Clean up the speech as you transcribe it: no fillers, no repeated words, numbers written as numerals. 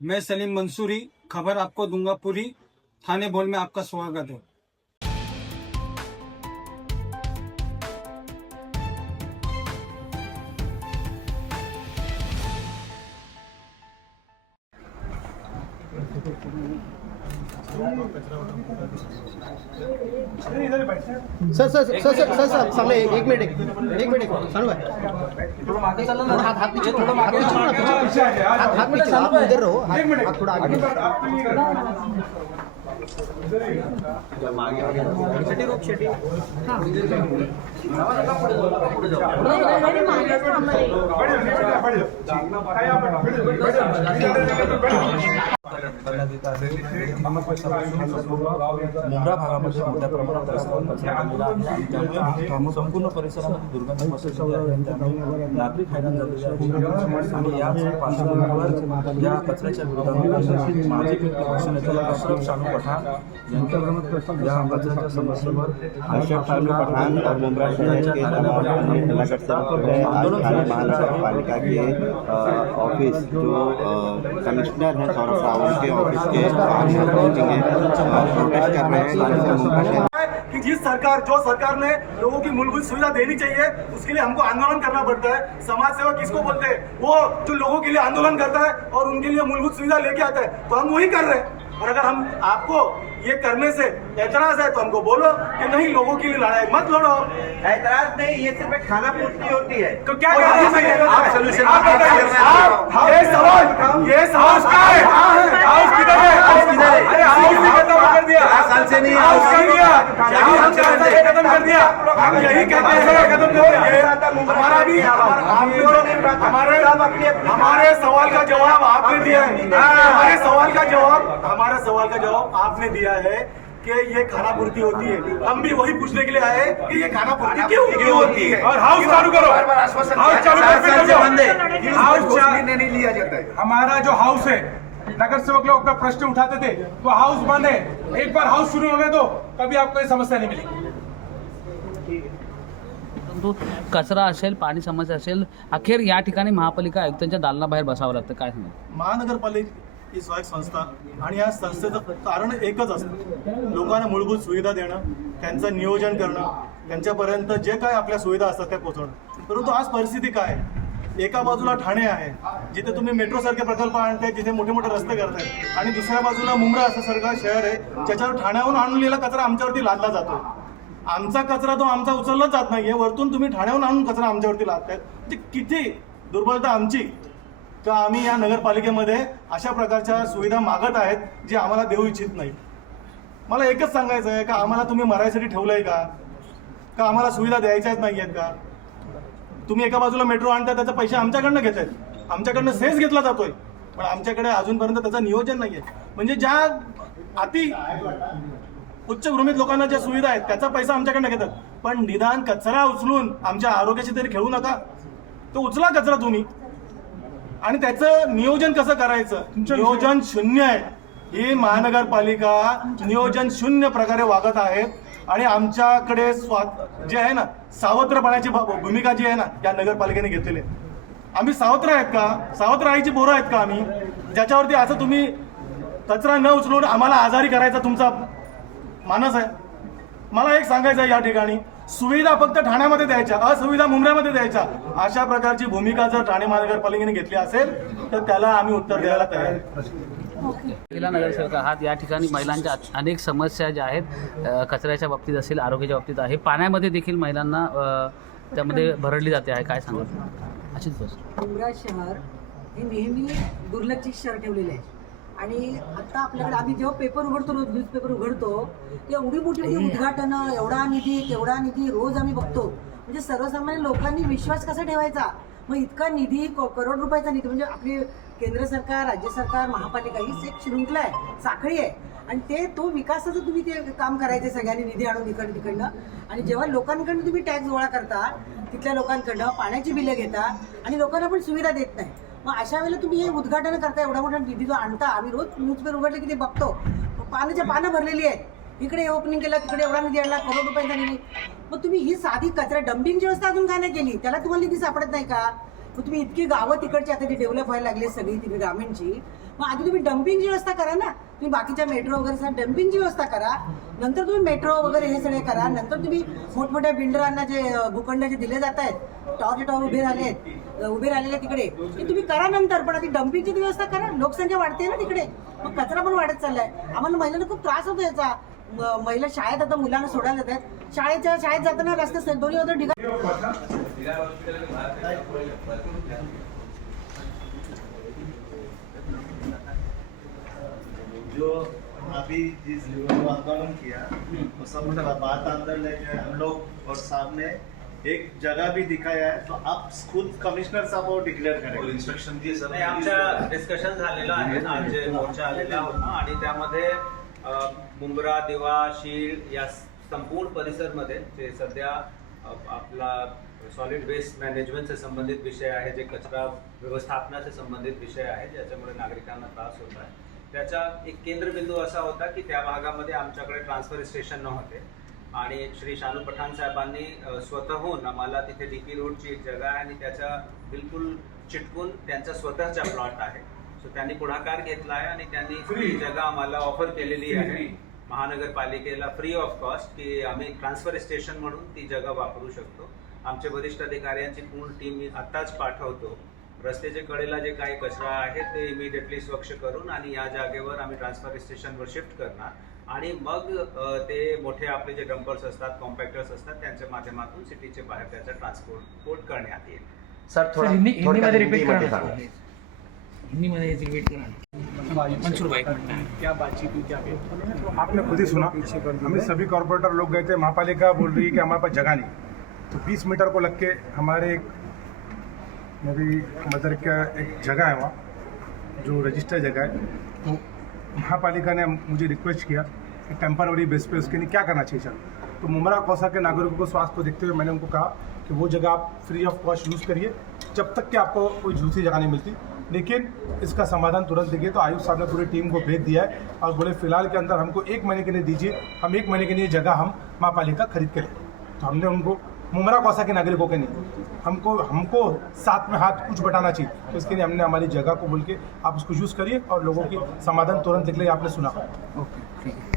मैं सलीम मंसूरी, खबर आपको दूंगा पूरी। थाने बोल में आपका स्वागत है। सर सामने एक मिनट सानू भाई थोड़ा हाथ पीछे हाथ पीछे आप इधर रहो हाथ थोड़ा आगे करण्यात येत आहे. मुंब्रा भागामध्ये मोठ्या प्रमाणात रस्त्यावर कचरा पडलेला आहे आणि त्यामुळे संपूर्ण परिसरामध्ये दुर्गंधी पसरलेली आहे. त्यामुळे नागरिक हैराण झालेले आहेत आणि याच पार्श्वभूमीवर या कचऱ्याच्या विरोधात माजी पक्ष नेते अशरफ शानू पठाण यांच्या या कचऱ्याच्या समस्येवर अशरफ शानू पठान और मुंब्रा शहर के तमाम नगर सेवकों ने आज थाना महानगरपालिका के ऑफिस जो कमिश्नर है सौरभ राव के ऑफिस के बाहर प्रोटेस्ट कर रहे हैं। मुंब्रा शहर कि जो सरकार ने लोगों की मूलभूत सुविधा देनी चाहिए उसके लिए हमको आंदोलन करना पड़ता है। समाज सेवा किसको बोलते हैं? वो जो लोगों के लिए आंदोलन करता है और उनके लिए मूलभूत सुविधा लेके आता है, तो हम वही कर रहे हैं। और अगर हम आपको ये करने से एतराज है तो हमको बोलो कि नहीं, लोगों के लिए लड़ाई मत लड़ो। ऐतराज नहीं, ये सिर्फ एक खाना पूर्ति होती है। तो क्या करना चाहिए? आप सोल्यूशन ये सवाल का है। हाउस किधर है? अरे हाउस भी खत्म कर दिया, 4 साल से नहीं हाउस कर दिया, हम 4 साल से खत्म कर दिया। हम यही कहते हैं खत्म करिए। हमारा भी हमारे सवाल का जवाब आपने दिया है। हमारे सवाल का जवाब आपने दिया है कि ये खानापूर्ति होती है। हम भी वही पूछने के लिए आए कि ये खानापूर्ति क्यों होती है। और हाउस चालू करो, हाउस चालू कर हाउस नहीं लिया जाता है। हमारा जो हाउस है, नगर सेवक लोग अपना प्रश्न उठाते थे, वो हाउस बंद है। एक बार हाउस शुरू होने दो, कभी आपको ये समस्या नहीं मिलेगी। परंतु कचरा असेल, पाणी समस्या असेल, अखेर या ठिकाणी महापालिका आयुक्तांच्या दालनाबाहेर बसावं लागतं. काय सांगा? महानगरपालिका ही स्वायत्त संस्था आणि या संस्थेचं कारण एकच असतं, लोकांना मूलभूत सुविधा देणं, त्यांचं नियोजन करणं, त्यांच्यापर्यंत जे काय आपल्या सुविधा असतात त्या पोहोचवणं. परंतु आज परिस्थिती काय, एका बाजूला ठाणे आहे जिथे तुम्ही मेट्रो सारखे प्रकल्प आणताय, जिथे मोठे मोठे रस्ते करताय, आणि दुसऱ्या बाजूला मुंब्रा असं सारखं शहर आहे ज्याच्यावर ठाण्याहून आणलेला कचरा आमच्यावरती लादला जातो. आमचा कचरा तो आमचा उचललाच जात नाहीये, वरतून तुम्ही ठाण्याहून आणून कचरा आमच्यावरती लादताय. म्हणजे किती दुर्बलता आमची का आम्ही या नगरपालिकेमध्ये अशा प्रकारच्या सुविधा मागत आहेत जे आम्हाला देऊ इच्छित नाही. मला एकच सांगायचं आहे का आम्हाला तुम्ही मरायसाठी ठेवलंय का आम्हाला सुविधा द्यायच्याच नाही आहेत का? तुम्ही एका बाजूला मेट्रो आणताय, त्याचे पैसे आमच्याकडनं घेत आहेत, आमच्याकडनं सेस घेतला जातोय, पण आमच्याकडे अजूनपर्यंत त्याचं नियोजन नाहीये. म्हणजे ज्या अति उच्चभ्रूमित लोकांना ज्या सुविधा आहेत त्याचा पैसा आमच्याकडनं घेतात, पण निदान कचरा उचलून आमच्या आरोग्याची तरी खेळू नका. तो उचला कचरा तुम्ही, आणि त्याचं नियोजन कसं करायचं, नियोजन शून्य आहे. ही महानगरपालिका नियोजन शून्य प्रकारे वागत आहेत. आणि आमच्याकडे जे आहे ना, सावत्रपणाची भूमिका जी आहे ना या नगरपालिकेने घेतलेली आहे. आम्ही सावत्र आहेत का? सावत्र राहायची पोरं आहेत का आम्ही, ज्याच्यावरती असं तुम्ही कचरा न उचलून आम्हाला आजारी करायचा तुमचा मानस आहे? मला एक सांगायचं आहे, या ठिकाणी सुविधा फक्त ठाण्यामध्ये द्यायच्या, असुविधा मुंब्र्यामध्ये द्यायच्या, अशा प्रकारची भूमिका जर ठाणे महानगरपालिकेने घेतली असेल तर त्याला आम्ही उत्तर द्यायला तयार आहे. महिला नगरसेवक आहात, या ठिकाणी महिलांच्या अनेक समस्या ज्या आहेत, कचऱ्याच्या बाबतीत असेल, आरोग्याच्या बाबतीत आहे, पाण्यामध्ये देखील महिलांना त्यामध्ये भरडली जाते आहे. काय सांगा? अशीच बस मुंब्रा शहर हे नेहमी दुर्लक्षित शहर ठेवलेले आहे. आणि आता आपल्याकडे आम्ही जेव्हा पेपर उघडतो, रोज न्यूजपेपर उघडतो, तेव्हा एवढी मोठी उद्घाटनं, एवढा निधी तेवढा निधी रोज आम्ही बघतो. म्हणजे सर्वसामान्य लोकांनी विश्वास कसा ठेवायचा? मग इतका निधी, करोड रुपयाचा निधी, म्हणजे आपली केंद्र सरकार, राज्य सरकार, महापालिका ही एक शृंखला आहे, साखळी आहे. आणि तो विकासाचं तुम्ही ते काम करायचे, सगळ्यांनी निधी आणून तिकडनं. आणि जेव्हा लोकांकडनं तुम्ही टॅक्स गोळा करता, तिथल्या लोकांकडनं पाण्याची बिलं घेता आणि लोकांना पण सुविधा देत नाही, मग अशा वेळेला तुम्ही हे उद्घाटन करता, एवढा मोठा निधी जो आणता. आम्ही रोज न्यूजपेपर उघडले की ते बघतो, पानं भरलेली आहेत. इकडे ओपनिंग केलं, तिकडे एवढा निधी आणला, करोड रुपयांचा निधी. मग तुम्ही ही साधी कचरा डम्पिंगची व्यवस्था अजून काय नाही केली? त्याला तुम्हाला निधी सापडत नाही का? मग तुम्ही इतकी गावं तिकडची आता ती डेव्हलप व्हायला लागली सगळी ती ग्रामीणची, मग आधी तुम्ही डम्पिंगची व्यवस्था करा ना, तुम्ही बाकीच्या मेट्रो वगैरे डम्पिंगची व्यवस्था करा, नंतर तुम्ही मेट्रो वगैरे हे सगळे करा, नंतर तुम्ही मोठमोठ्या बिल्डरांना जे भूखंड जे दिले जात आहेत, टॉवर उभे राहिलेले तिकडे ते तुम्ही करा नंतर, पण आधी डम्पिंगची व्यवस्था करा. लोकसंख्या वाढते ना तिकडे, मग कचरा पण वाढत चाललाय. आम्हाला महिलांना खूप त्रास होतो याचा. महिला शाळेत आता मुलांना सोडायला जात आहेत, शाळेत जाताना रस्ते दोन्ही होतं ठिकाण. जो अभी जिस आंदोलन किया वो सब बात अंदर ले गए हम लोग, और सामने एक जगह भी दिखाया है, तो आप खुद कमिश्नर साहब वो डिक्लेअर करेंगे. इन्स्ट्रक्शन दिए सर. आमच्या डिस्कशन झालेलं आहे, आमचे मोर्चा आलेला होता आणि त्यामध्ये मुंब्रा, दिवा, शीळ या संपूर्ण परिसरमध्ये जे सध्या आपला सॉलिड वेस्ट मॅनेजमेंटचे संबंधित विषय आहे, जे कचरा व्यवस्थापनाचे संबंधित विषय आहे, ज्याच्यामुळे नागरिकांना त्रास होत आहे, त्याचा एक केंद्रबिंदू असा होता की त्या भागामध्ये आमच्याकडे ट्रान्सफर स्टेशन नव्हते आणि श्री शानू पठाण साहेबांनी स्वतःहून आम्हाला तिथे DP रोडची एक जागा आहे आणि त्याच्या बिलकुल चिटकून त्यांचा स्वतःचा प्लॉट आहे. सो त्यांनी पुढाकार घेतला आहे आणि त्यांनी ती जागा आम्हाला ऑफर केलेली आहे महानगरपालिकेला फ्री ऑफ कॉस्ट, की आम्ही ट्रान्सफर स्टेशन म्हणून ती जागा वापरू शकतो. आमचे वरिष्ठ अधिकाऱ्यांची पूर्ण टीम मी आत्ताच पाठवतो. रस्त्याच्या कडेला जे काही कचरा आहे ते इमिडिएटली स्वच्छ करून आणि या जागेवर आम्ही ट्रान्सफर स्टेशनवर शिफ्ट करणार आणि मग ते मोठे आपले जे डंपर्स असतात, कॉम्पॅक्टर्स असतात, त्यांच्या माध्यमातून सिटीचे बाहेर त्याचा ट्रान्सपोर्ट करण्यात येईल. सर थोड़ा हिंदी में रिपीट करा. हिंदी में रिपीट करा. मंसूर भाई क्या बातचीत हुई, क्या आपने खुद ही सुना, हमें सभी कॉर्पोरेटर लोग गए थे, महापालिका बोल रही है कि हमारे पास जगह नहीं, तो 20 मीटर को लग के हमारे एक मेरी मदर का एक जगह है वहाँ जो रजिस्टर्ड जगह है, तो महापालिका ने मुझे रिक्वेस्ट किया कि टेम्पररी बेस पे उसके लिए क्या करना चाहिए सर. तो मुमरा कौसा के नागरिकों को स्वास्थ्य को देखते हुए मैंने उनको कहा कि वो जगह आप फ्री ऑफ कॉस्ट यूज़ करिए जब तक कि आपको कोई दूसरी जगह नहीं मिलती, लेकिन इसका समाधान तुरंत देखिए. तो आयुष साहब ने पूरी टीम को भेज दिया है और बोले फिलहाल के अंदर हमको 1 महीने के लिए दीजिए, हम 1 महीने के लिए जगह हम महापालिका खरीद के लें. तो हमने उनको मुमरा कौसा के नागरिकों के नहीं, हमको साथ में हाथ कुछ बटाना चाहिए, तो इसके लिए हमने हमारी जगह को बोल के आप उसको यूज़ करिए और लोगों की समाधान तुरंत निकले. आपने सुना. ओके ठीक है.